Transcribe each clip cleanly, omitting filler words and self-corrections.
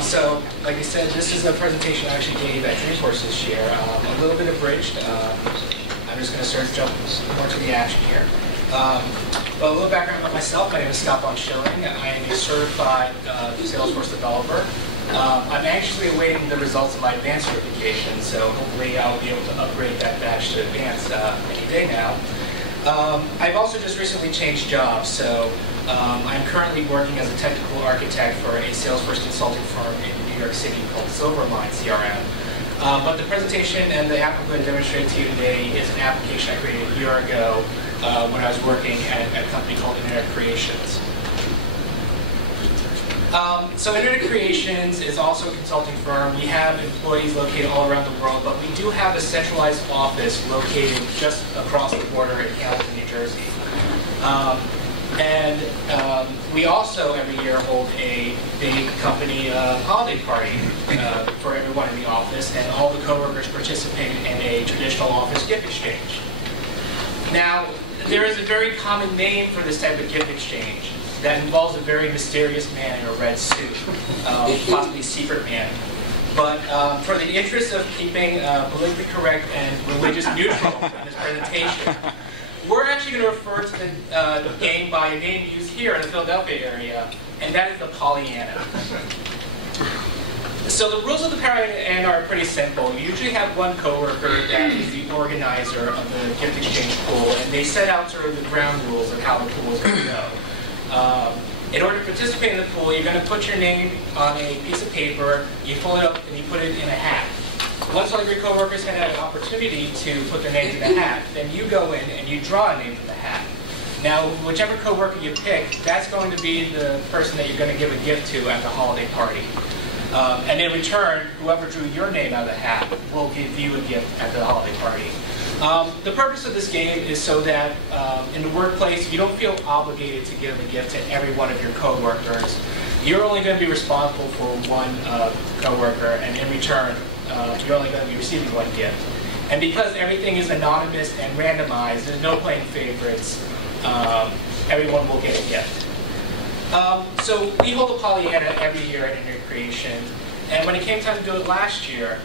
So, like I said, this is a presentation I actually gave at PhillyForce this year. A little bit abridged. I'm just going to sort of jump more to the action here. But a little background about myself. My name is VonSchilling. I am a certified Salesforce developer. I'm anxiously awaiting the results of my advanced certification, so hopefully I'll be able to upgrade that badge to advanced any day now. I've also just recently changed jobs, so I'm currently working as a technical architect for a Salesforce consulting firm in New York City called Silverline CRM. But the presentation and the app I'm going to demonstrate to you today is an application I created a year ago when I was working at a company called Internet Creations. So Internet Creations is also a consulting firm. We have employees located all around the world, but we do have a centralized office located just across the border in Hamilton, New Jersey. We also every year hold a big company holiday party for everyone in the office, and all the coworkers participate in a traditional office gift exchange. Now, there is a very common name for this type of gift exchange that involves a very mysterious man in a red suit, possibly secret man. But for the interest of keeping politically correct and religious neutral in this presentation, we're actually going to refer to the game by a name used here in the Philadelphia area, and that is the Pollyanna. So the rules of the Pollyanna are pretty simple. You usually have one coworker that is the organizer of the gift exchange pool, and they set out sort of the ground rules of how the pool is going to go. In order to participate in the pool, you're going to put your name on a piece of paper, you fold it up, and you put it in a hat. Once all of your coworkers had an opportunity to put their names in the hat, then you go in and you draw a name from the hat. Now, whichever coworker you pick, that's going to be the person that you're going to give a gift to at the holiday party. And in return, whoever drew your name out of the hat will give you a gift at the holiday party. The purpose of this game is so that in the workplace, you don't feel obligated to give a gift to every one of your coworkers. You're only going to be responsible for one coworker, and in return, you're only going to be receiving one gift. And because everything is anonymous and randomized, there's no playing favorites, everyone will get a gift. So we hold a Pollyanna every year at Internet Creation, and when it came time to do it last year,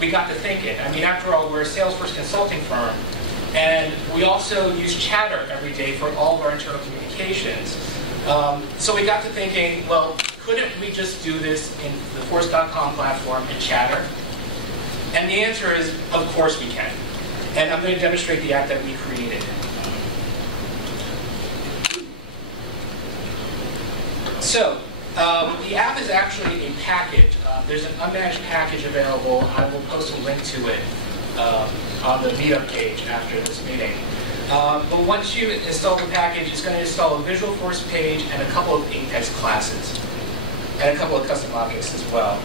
we got to thinking. I mean, after all, we're a Salesforce consulting firm, and we also use Chatter every day for all of our internal communications. So we got to thinking, well, couldn't we just do this in the Force.com platform in Chatter? And the answer is, of course we can. And I'm going to demonstrate the app that we created. So, the app is actually a package. There's an unmanaged package available. I will post a link to it on the meetup page after this meeting. But once you install the package, it's going to install a VisualForce page and a couple of Apex classes, and a couple of custom objects as well.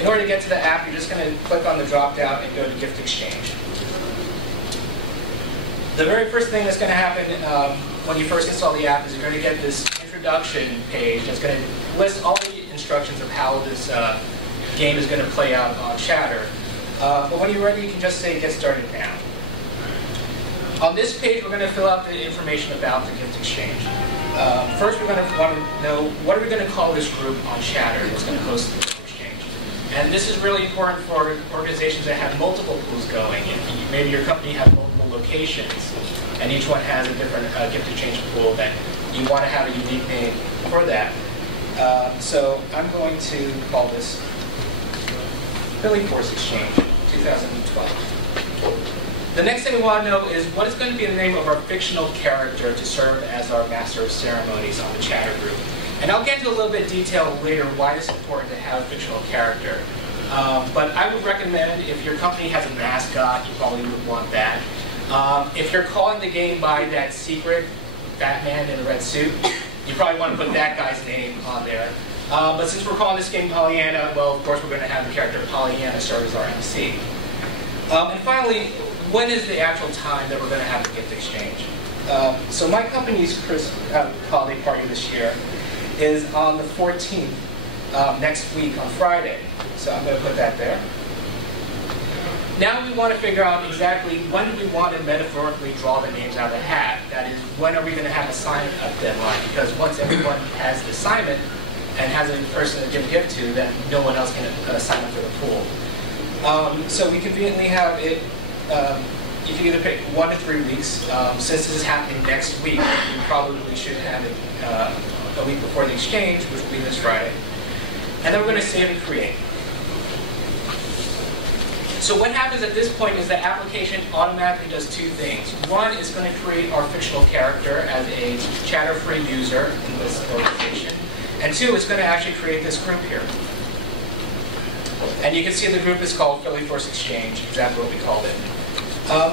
In order to get to the app, you're just going to click on the drop-down and go to Gift Exchange. The very first thing that's going to happen when you first install the app is you're going to get this introduction page that's going to list all the instructions of how this game is going to play out on Chatter. But when you're ready, you can just say Get Started Now. On this page, we're going to fill out the information about the gift exchange. First, we're going to want to know what are we going to call this group on Chatter that's going to host the gift exchange. And this is really important for organizations that have multiple pools going. Maybe your company has multiple locations, and each one has a different gift exchange pool that you want to have a unique name for that. So I'm going to call this PhillyForce Exchange 2012. The next thing we want to know is what is going to be the name of our fictional character to serve as our master of ceremonies on the Chatter group. And I'll get into a little bit of detail later why it's important to have a fictional character. But I would recommend if your company has a mascot, you probably would want that. If you're calling the game by that secret Batman in a red suit, you probably want to put that guy's name on there. But since we're calling this game Pollyanna, well, of course we're going to have the character Pollyanna serve as our MC. And finally, when is the actual time that we're going to have the gift exchange? So my company's holiday party this year is on the 14th, next week on Friday. So I'm going to put that there. Now we want to figure out exactly when do we want to metaphorically draw the names out of the hat. That is, when are we going to have assignment deadline? Because once everyone has the assignment, and has a person to give a gift to, then no one else can sign up for the pool. So we conveniently have it, you can either pick 1 to 3 weeks. Since this is happening next week, we probably should have it a week before the exchange, which will be this Friday. And then we're going to save and create. So what happens at this point is the application automatically does 2 things. One is going to create our fictional character as a chatter-free user in this organization. And 2, it's going to actually create this group here. And you can see the group is called PhillyForce Exchange, exactly what we called it.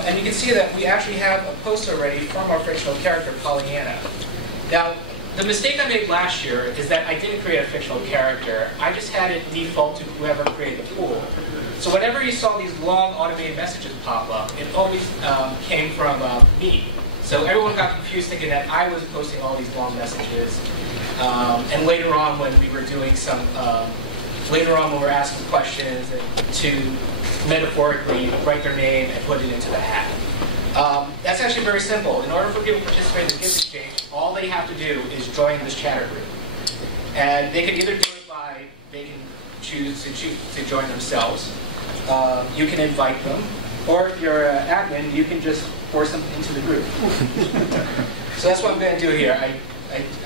And you can see that we actually have a post already from our fictional character, Pollyanna. Now, the mistake I made last year is that I didn't create a fictional character. I just had it default to whoever created the pool. So whenever you saw these long automated messages pop up, it always came from me. So everyone got confused thinking that I was posting all these long messages. And later on when we were doing some, later on when we were asking questions to metaphorically write their name and put it into the hat. That's actually very simple. In order for people to participate in the gift exchange, all they have to do is join this chatter group. And they can either do it by, they can choose to join themselves. You can invite them, or if you're an admin, you can just force them into the group. So that's what I'm going to do here.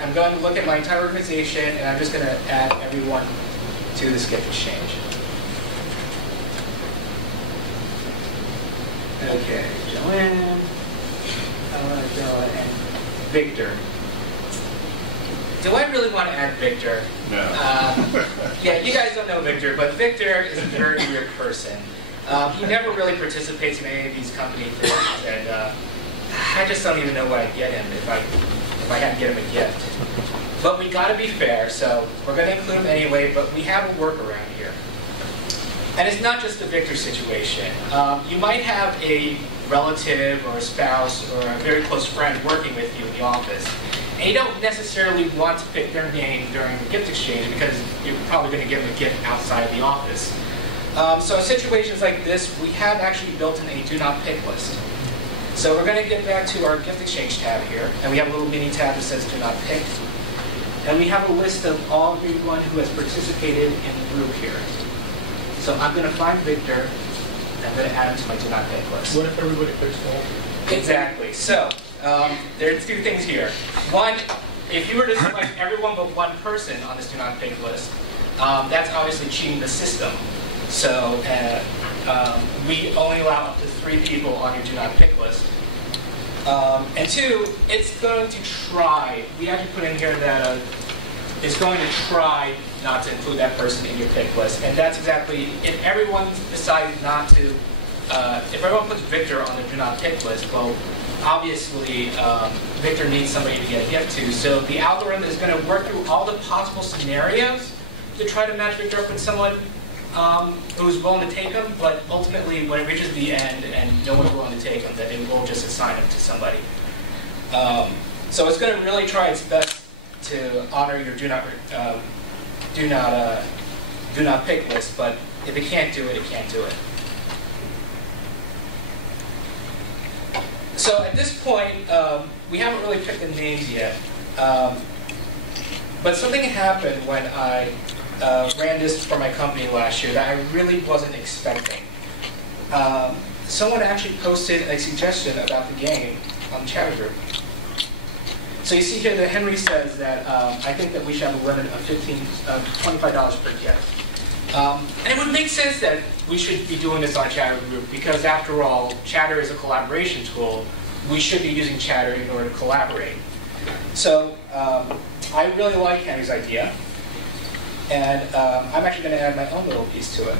I'm going to look at my entire organization, and I'm just going to add everyone to this gift exchange. Okay, Joanne, and Victor. Do I really want to add Victor? No. Yeah, you guys don't know Victor, but Victor is a very weird person. He never really participates in any of these company things, and I just don't even know what I'd get him if I had to get him a gift. But we got to be fair, so we're going to include him anyway, but we have a workaround here. And it's not just the Victor situation. You might have a relative or a spouse or a very close friend working with you in the office. And you don't necessarily want to pick their name during the gift exchange because you're probably going to give them a gift outside the office. So in situations like this, we have actually built in a do not pick list. So we're going to get back to our gift exchange tab here, and we have a little mini tab that says do not pick. And we have a list of everyone who has participated in the group here. So I'm going to find Victor, and I'm going to add him to my do not pick list. What if everybody picks all? Exactly. So there's 2 things here. One, if you were to select everyone but one person on this do not pick list, that's obviously cheating the system. So we only allow up to 3 people on your do not pick list. And 2, it's going to try. We actually put in here that it's going to try not to include that person in your pick list. And that's exactly, if everyone decides not to, if everyone puts Victor on the do not pick list, well, obviously Victor needs somebody to get a gift to. So the algorithm is going to work through all the possible scenarios to try to match Victor up with someone who's willing to take him, but ultimately when it reaches the end and no one's willing to take him, then it will just assign him to somebody. So it's going to really try its best to honor your do not pick list, but if it can't do it, it can't do it. So at this point, we haven't really picked the names yet, but something happened when I ran this for my company last year that I really wasn't expecting. Someone actually posted a suggestion about the game on the chatter group. So you see here that Henry says that I think that we should have a limit of $25 per gift. And it would make sense that we should be doing this on Chatter Group because after all, Chatter is a collaboration tool. We should be using Chatter in order to collaborate. So I really like Henry's idea. And I'm actually going to add my own little piece to it.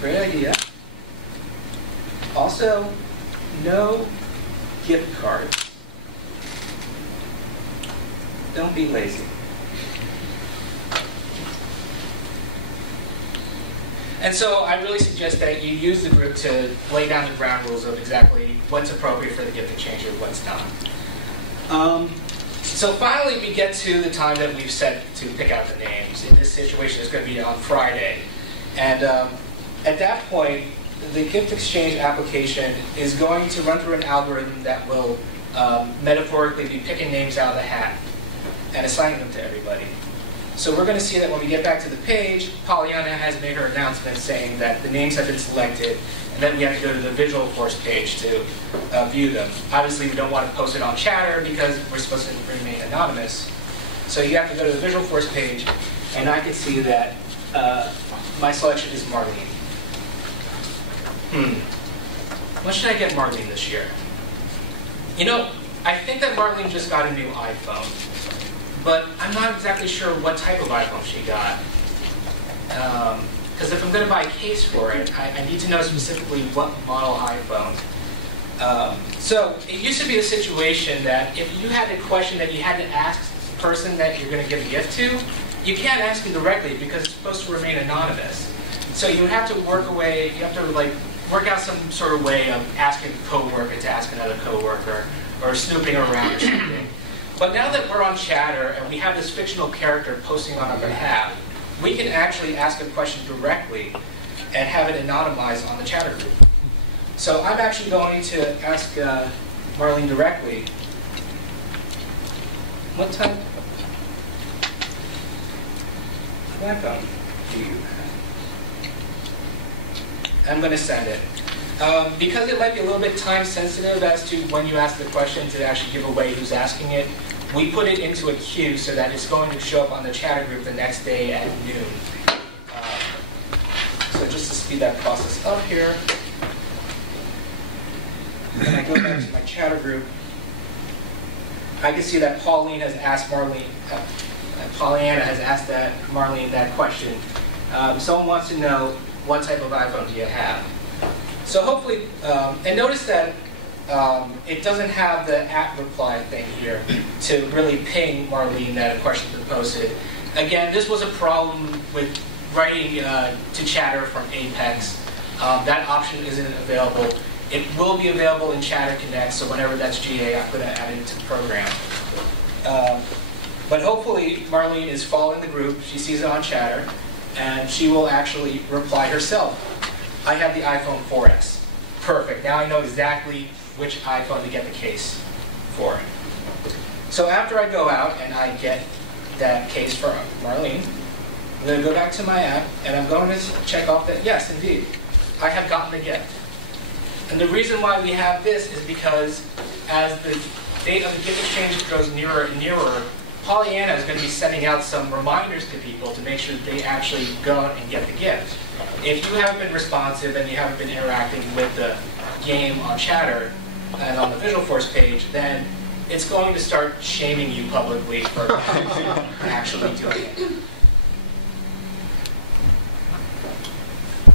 Great idea. Also, no gift cards. Don't be lazy. And so I really suggest that you use the group to lay down the ground rules of exactly what's appropriate for the gift exchange and what's not. So finally we get to the time that we've set to pick out the names. In this situation it's going to be on Friday. And at that point, the gift exchange application is going to run through an algorithm that will metaphorically be picking names out of the hat and assigning them to everybody. So we're going to see that when we get back to the page, Pollyanna has made her announcement saying that the names have been selected, and then we have to go to the VisualForce page to view them. Obviously, we don't want to post it on Chatter because we're supposed to remain anonymous. So you have to go to the VisualForce page, and I can see that my selection is Marlene. What should I get Marlene this year? You know, I think that Marlene just got a new iPhone, but I'm not exactly sure what type of iPhone she got. Because if I'm going to buy a case for it, I need to know specifically what model iPhone. So it used to be a situation that if you had a question that you had to ask the person that you're going to give a gift to, you can't ask them directly because it's supposed to remain anonymous. So you have to work out some sort of way of asking a coworker to ask another coworker, or snooping around or something. But now that we're on Chatter and we have this fictional character posting on our behalf, we can actually ask a question directly and have it anonymized on the Chatter group. So I'm actually going to ask Marlene directly, what type of iPhone do you have? I'm going to send it. Because it might be a little bit time sensitive as to when you ask the question to actually give away who's asking it, we put it into a queue so that it's going to show up on the Chatter group the next day at noon. So just to speed that process up here, and I go back to my Chatter group, I can see that Pauline has asked Marlene, Pollyanna has asked Marlene that question. Someone wants to know, what type of iPhone do you have? So hopefully, and notice that it doesn't have the @reply thing here to really ping Marlene that a question's been posted. Again, this was a problem with writing to Chatter from Apex. That option isn't available. It will be available in Chatter Connect, so whenever that's GA, I'm going to add it to the program. But hopefully, Marlene is following the group. She sees it on Chatter, and she will actually reply herself. I have the iPhone 4S. Perfect. Now I know exactly which iPhone to get the case for. So after I go out and I get that case for Marlene, I'm going to go back to my app, and I'm going to check off that, yes, indeed, I have gotten the gift. And the reason why we have this is because as the date of the gift exchange grows nearer and nearer, Pollyanna is going to be sending out some reminders to people to make sure that they actually go out and get the gift. If you haven't been responsive and you haven't been interacting with the game on Chatter and on the VisualForce page, then it's going to start shaming you publicly for actually doing it.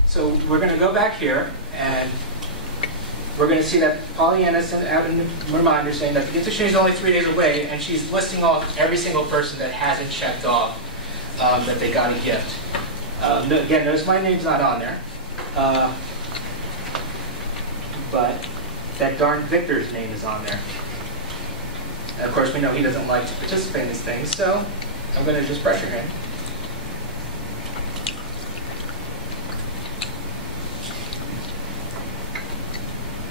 So we're going to go back here, and we're going to see that Pollyanna sent out a reminder saying that the gift exchange is only 3 days away, and she's listing off every single person that hasn't checked off that they got a gift. Again, notice my name's not on there, but that darn Victor's name is on there. And of course, we know he doesn't like to participate in these things, so I'm going to just pressure him.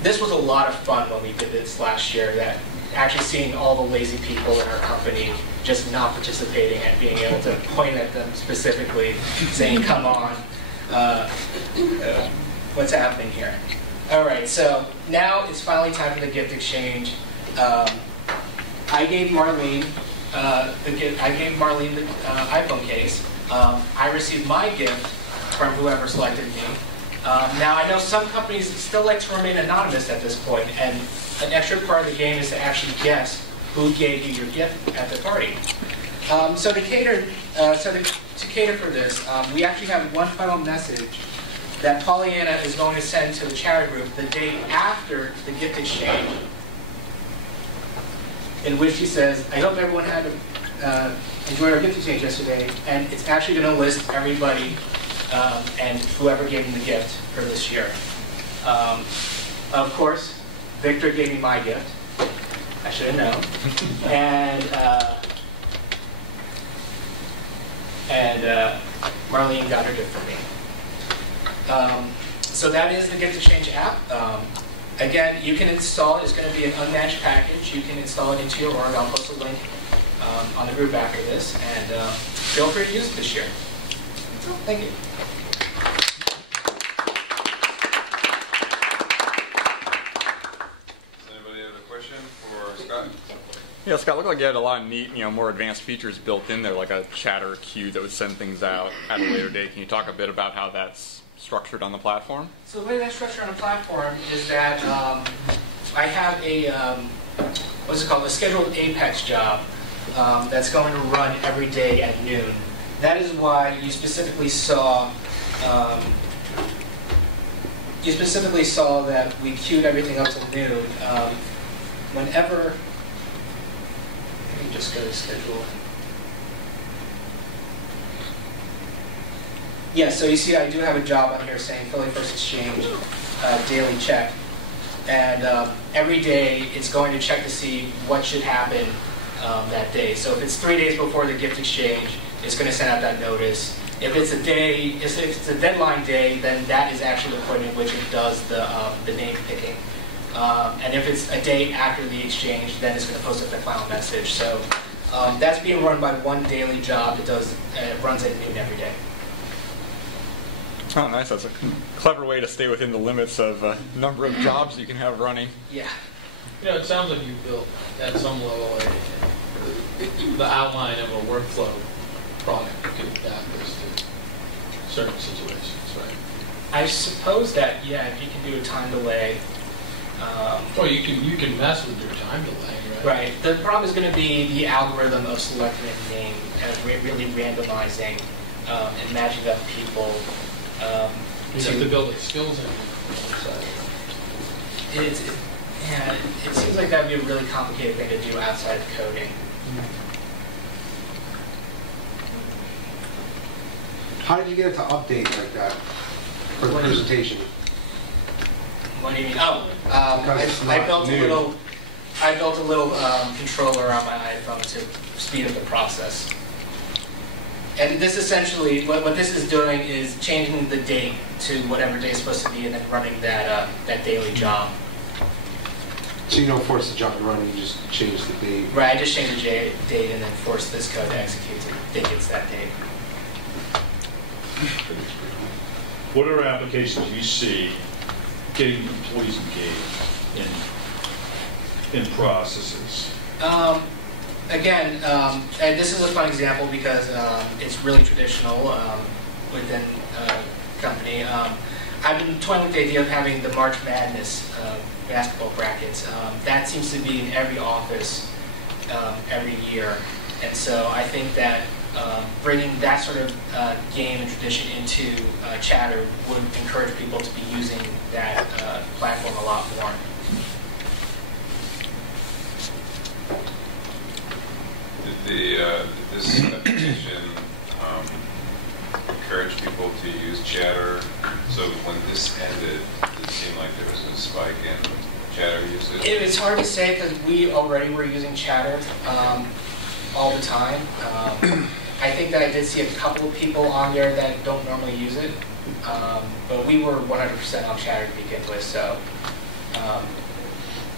This was a lot of fun when we did this last year, that actually seeing all the lazy people in our company just not participating and being able to point at them specifically, saying, come on, what's happening here? All right, so now it's finally time for the gift exchange. I gave Marlene the iPhone case. I received my gift from whoever selected me. Now, I know some companies still like to remain anonymous at this point, and an extra part of the game is to actually guess who gave you your gift at the party. So to cater for this, we actually have one final message that Pollyanna is going to send to the Chatter group the day after the gift exchange, in which she says, I hope everyone had enjoyed our gift exchange yesterday, and it's actually going to list everybody and whoever gave me the gift for this year. Of course, Victor gave me my gift. I should have known. And Marlene got her gift for me. So that is the gift exchange app. Again, you can install it. It's going to be an unmatched package. You can install it into your org. I'll post a link on the group after this, and feel free to use it this year. Thank you. Does anybody have a question for Scott? Yeah, Scott, looked like you had a lot of neat, more advanced features built in there, like a chatter queue that would send things out at a later date. Can you talk a bit about how that's structured on the platform? So the way that's structured on the platform is that I have a, what's it called, a scheduled Apex job that's going to run every day at noon. That is why you specifically saw that we queued everything up to noon. Whenever, let me just go to schedule. Yeah, so you see I do have a job on here saying PhillyForce Exchange daily check. And every day it's going to check to see what should happen that day. So if it's 3 days before the gift exchange, it's going to send out that notice. If it's a day, if it's a deadline day, then that is actually the point in which it does the name picking. And if it's a day after the exchange, then it's going to post up the final message. So that's being run by one daily job that does runs at noon every day. Oh, nice. That's a clever way to stay within the limits of number of jobs you can have running. Yeah. It sounds like you built at some level the outline of a workflow product that could adapt this to certain situations, right? I suppose that, yeah, if you can do a time delay. Well, you can mess with your time delay, right? Right. The problem is going to be the algorithm of selecting a name and really randomizing and matching up people. You have to build the skills in it seems like that would be a really complicated thing to do outside of coding. How did you get it to update like that for the presentation? What do you mean? Oh, I built a little controller on my iPhone to speed up the process. And this essentially, what this is doing is changing the date to whatever day it's supposed to be, and then running that daily job. So you don't force the job to run; you just change the date. Right. I just change the date and then force this code to execute to think it's that date. What are applications you see getting employees engaged in processes? Again, and this is a fun example because it's really traditional within a company. I've been toying with the idea of having the March Madness basketball brackets. That seems to be in every office every year. And so I think that bringing that sort of game and tradition into Chatter would encourage people to be using that platform a lot more. Did this application encourage people to use Chatter? So when this ended, did it seem like there was a spike in Chatter usage? It's hard to say because we already were using Chatter all the time. I think that I did see a couple of people on there that don't normally use it, but we were 100% on Chatter to begin with. So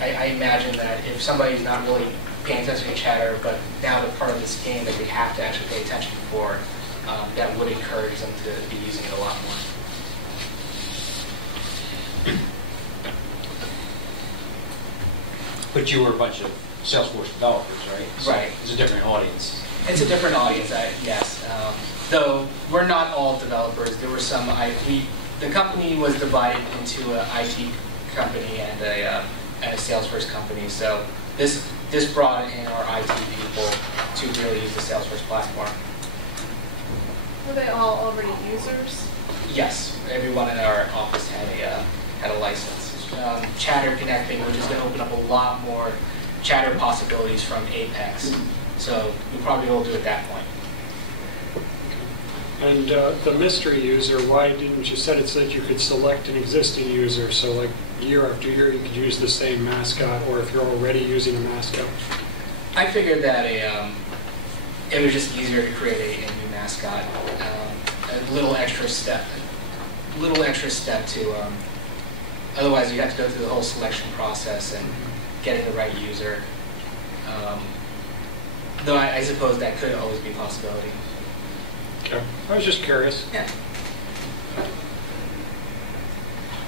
I imagine that if somebody's not really paying attention to Chatter, but now they're part of this game that they have to actually pay attention for, that would encourage them to be using it a lot more. But you were a bunch of Salesforce developers, right? So right. It's a different audience. It's a different audience, yes. Though we're not all developers. There were some. The company was divided into an IT company and a Salesforce company. So this brought in our IT people to really use the Salesforce platform. Were they all already users? Yes, everyone in our office had a license. Chatter connecting, which is going to open up a lot more Chatter possibilities from Apex. So we probably will do it at that point. And the mystery user, why didn't you set it so that you could select an existing user? So like year after year you could use the same mascot, or if you're already using a mascot? I figured that it was just easier to create a new mascot. A little extra step to Otherwise, you have to go through the whole selection process and getting the right user. Though I suppose that could always be a possibility. Okay. I was just curious. Yeah.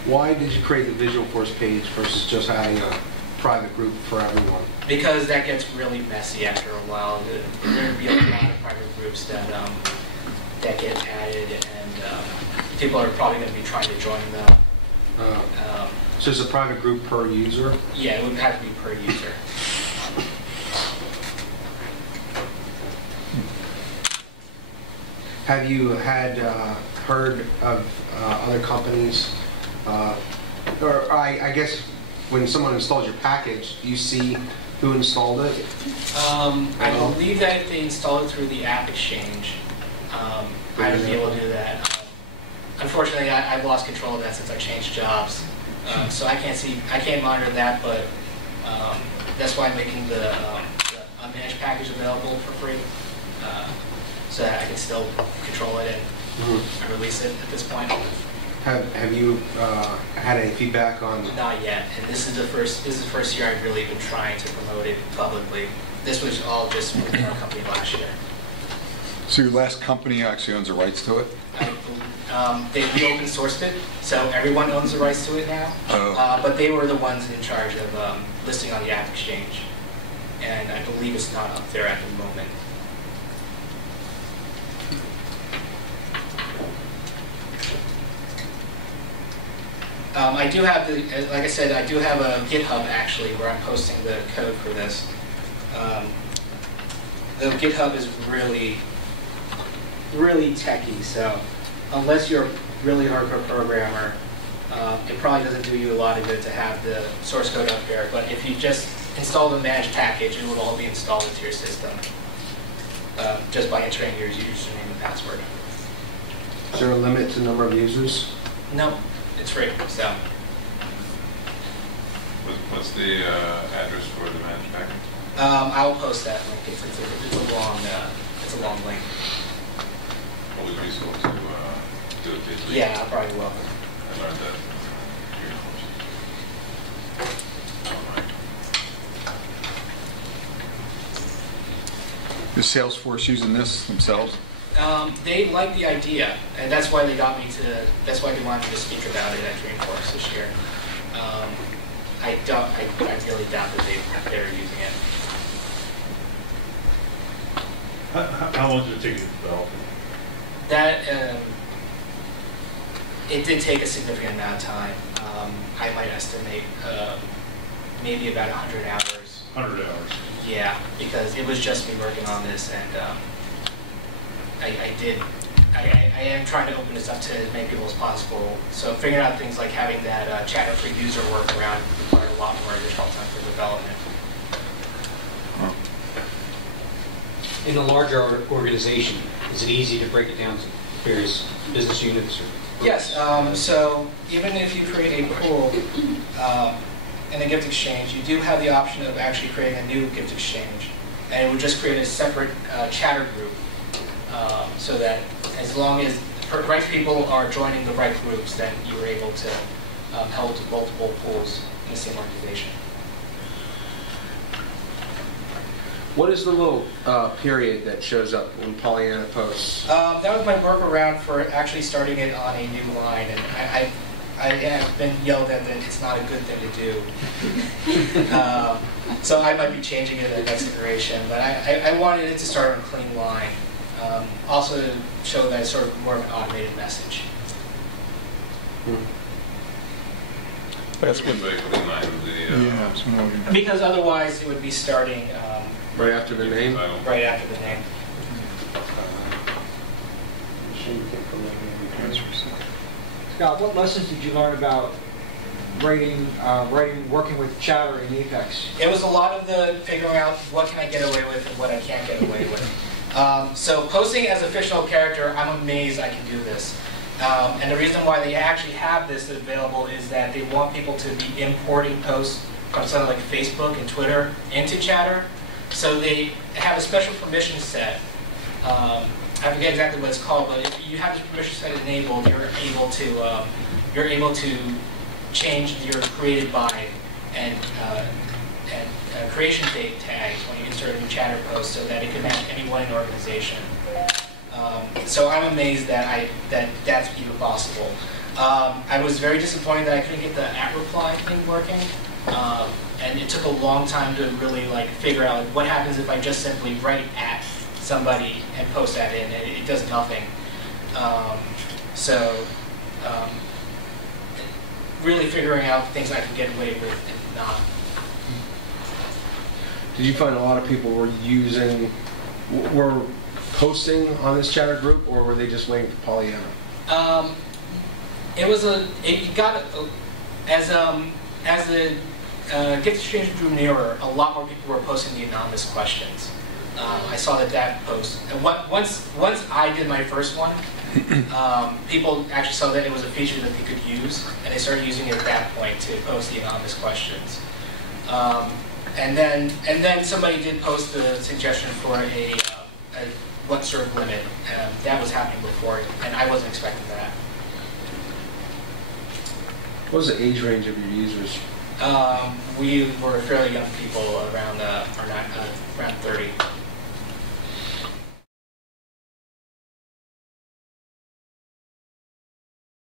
Why did you create the VisualForce page versus just having a private group for everyone? Because that gets really messy after a while. There would be a lot of private groups that get added, and people are probably going to be trying to join them. So it's a private group per user? Yeah, it would have to be per user. Have you had heard of other companies, or I guess when someone installs your package, do you see who installed it? I believe that if they install it through the App Exchange, I would be able to do that. Unfortunately, I've lost control of that since I changed jobs, so I can't monitor that. But that's why I'm making the unmanaged package available for free, so that I can still control it and release it at this point. Have you had any feedback on? Not yet, and this is the first year I've really been trying to promote it publicly. This was all just within our company last year. So your last company actually owns the rights to it? They open sourced it, so everyone owns the rights to it now. But they were the ones in charge of listing on the App Exchange, and I believe it's not up there at the moment. I do have like I said, I do have a GitHub actually where I'm posting the code for this. The GitHub is really techy, so unless you're a really hardcore programmer, it probably doesn't do you a lot of good to have the source code up there. But if you just install the managed package, it will all be installed into your system just by entering your username and password. Is there a limit to the number of users? No, it's free. So. What's the address for the managed package? I'll post that link. It's a long link. Always useful to do it digitally. Yeah, I probably will. I learned that here in Is Salesforce using this themselves? They like the idea, and that's why they got me to. That's why they wanted me to speak about it at Dreamforce this year. I really doubt that they're using it. How long did it take you to develop it? That it did take a significant amount of time. I might estimate maybe about 100 hours. 100 hours. Yeah, because it was just me working on this, and I am trying to open this up to as many people as possible. So figuring out things like having that chatter for user workaround required a lot more additional time for development. In a larger organization, is it easy to break it down to various business units? Yes, so even if you create a pool in a gift exchange, you do have the option of actually creating a new gift exchange. And it would just create a separate chatter group so that as long as the right people are joining the right groups, then you are able to hold multiple pools in the same organization. What is the little period that shows up when Pollyanna posts? That was my workaround for actually starting it on a new line, and I have been yelled at that it's not a good thing to do. So I might be changing it in the next iteration, but I wanted it to start on a clean line. Also to show that it's sort of more of an automated message. That's good. Very clean line. Because otherwise it would be starting Right after the name? Right after the name. Scott, what lessons did you learn about working with chatter in Apex? It was a lot of the figuring out what can I get away with and what I can't get away with. So posting as a fictional character, I'm amazed I can do this. And the reason why they actually have this available is that they want people to be importing posts from something like Facebook and Twitter into Chatter. So they have a special permission set. I forget exactly what it's called, but if you have this permission set enabled, you're able to change your created by and creation date tags when you insert a new chatter post so that it could match anyone in the organization. So I'm amazed that that's even possible. I was very disappointed that I couldn't get the @reply thing working, and it took a long time to really like figure out like, what happens if I just simply write at somebody and post that in. It does nothing. Really figuring out things I can get away with and not. Did you find a lot of people were posting on this chatter group, or were they just waiting for Pollyanna? As the gift exchange drew nearer, a lot more people were posting the anonymous questions. I saw that post. And once I did my first one, people actually saw that it was a feature that they could use, and they started using it at that point to post the anonymous questions. And then somebody did post the suggestion for a what serve limit. That was happening before, and I wasn't expecting that. What was the age range of your users? We were fairly young people, around 30.